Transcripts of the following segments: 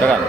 দেখান।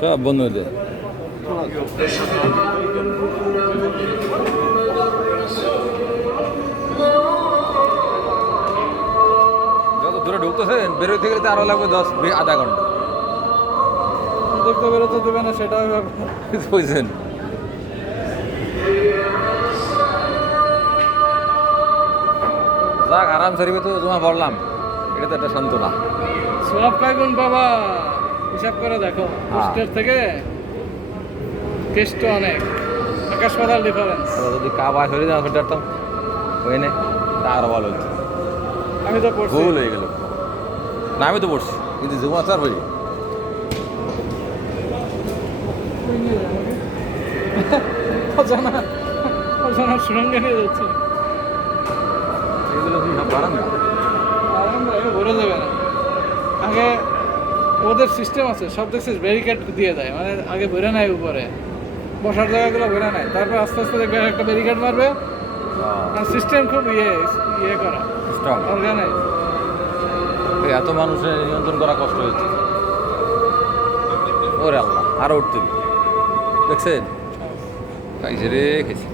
সব বন্ধ হয়ে যায়। যত দূরে ঢুকতেছে বেরোতে গেলে তো আরো লাগবে আধা ঘন্টা। দেখতে বেরোতে দেবে না সেটাও বুঝছেন। যাক আরাম শরীফে তো তোমার বললাম, এটা তো একটা সান্ত্বনা। সব কয়গুণ বাবা হিসাব করে দেখো, পোস্টের থেকে টেস্ট তো অনেক, আকাশ পাতাল ডিফারেন্স। যদি কাবা শরীর না ফেটারতাম ওই নে, তা আরো ভালো হতো। আমি তো পড়ছি, ভুল হয়ে গেল। না আমি তো পড়ছি, কিন্তু জুমা চার বলি অজানা অজানা সুরঙ্গে নিয়ে যাচ্ছে। এগুলো কি সব বাড়ান না? ভরে যাবে না। আগে ওদের সিস্টেম আছে, সব দেখছিস ব্যারিকেড দিয়ে দেয়, মানে আগে ভরে নেয় উপরে বসার জায়গাগুলো ভরে নেয়, তারপর আস্তে আস্তে দেখবে একটা ব্যারিকেড মারবে। সিস্টেম খুব ইয়ে করা, স্ট্রং। অর্গানাইজ। এত মানুষের নিয়ন্ত্রণ করা কষ্ট হয়েছে। ওরে আল্লাহ, আরো উঠতে দেখছেন? খাইছে রে খাইছে।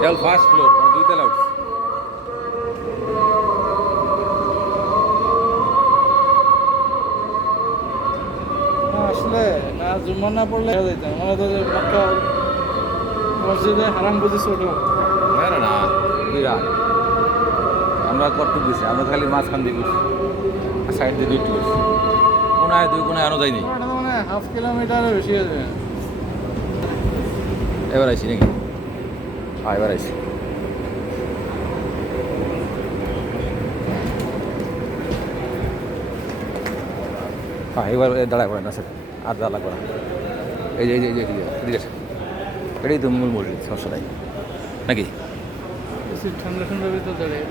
কেবল ফার্স্ট ফ্লোর, মানে 2 তলা উঠছে। আসলে না জুম্মা না পড়লে যাইতাম, মানে তো মক্কা মসজিদে হারাম বুঝি ছোট। না না না, বিরাট। আমরা কটুক গেছি, আমরা খালি মাঝখান দিয়ে গেছি, সাইড দিয়ে দুইটি গেছি, কোনায় 2 কোনায় আনো যায়নি। মানে হাফ কিলোমিটারের বেশি আছে। এবার আইসি নাকি? হ্যাঁ এবার আইসি। হ্যাঁ এবার দাঁড়ায় পড়েন, আছে আর দাঁড়া করা। এই যে এই যে এই যে ঠিক আছে, এটাই তো মূল মসজিদ, সমস্যা নাই নাকি? ঠান্ডা ঠান্ডা ভিতর দাঁড়িয়ে